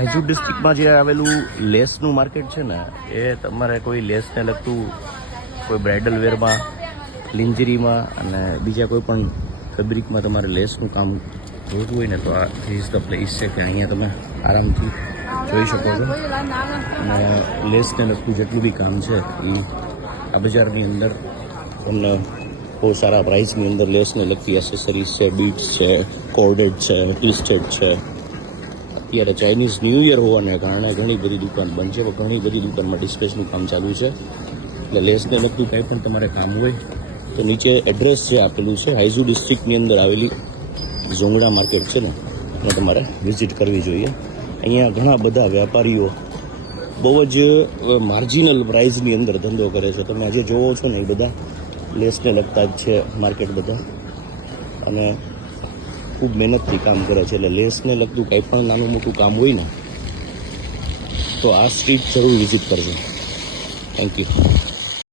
હાઈજુ ડિસ્ટ્રિક્ટમાં જે આવેલું લેસનું માર્કેટ છે ને, એ તમારે કોઈ લેસને લગતું કોઈ બ્રાઇડલ વેરમાં, લિંજરીમાં અને બીજા કોઈ પણ ફેબ્રિકમાં તમારે લેસનું કામ જોતું હોય ને, તો આ ઇઝ ધ પ્લેસ છે કે અહીંયા તમે આરામથી જોઈ શકો છો. અને લેસને લગતું જેટલું બી કામ છે એ આ બજારની અંદર તમને બહુ સારા પ્રાઇસની અંદર લેસને લગતી એસેસરીઝ છે, બીડ્સ છે, કોર્ડેડ છે, ટ્વિસ્ટેડ છે. અત્યારે ચાઇનીઝ ન્યૂ યર હોવાને કારણે ઘણી બધી દુકાન બંધ છે, પણ ઘણી બધી દુકાનમાં ડિસ્પ્લેસનું કામ ચાલુ છે. એટલે લેસને લગતું કંઈ પણ તમારે કામ હોય તો નીચે એડ્રેસ જે આપેલું છે, હાઈજુ ડિસ્ટ્રિક્ટની અંદર આવેલી ઝોંગડા માર્કેટ છે ને, એને તમારે વિઝિટ કરવી જોઈએ. અહીંયા ઘણા બધા વેપારીઓ બહુ જ માર્જિનલ પ્રાઇઝની અંદર ધંધો કરે છે. તમે આજે જોવો છો ને, એ બધા લેસને લગતા જ છે માર્કેટ બધા, અને ખૂબ મહેનતથી કામ કરે છે. એટલે લેસને લગતું કંઈ પણ નાનું મોટું કામ હોય ને, તો આ સ્ટ્રીટ જરૂર વિઝિટ કરજો. Thank you.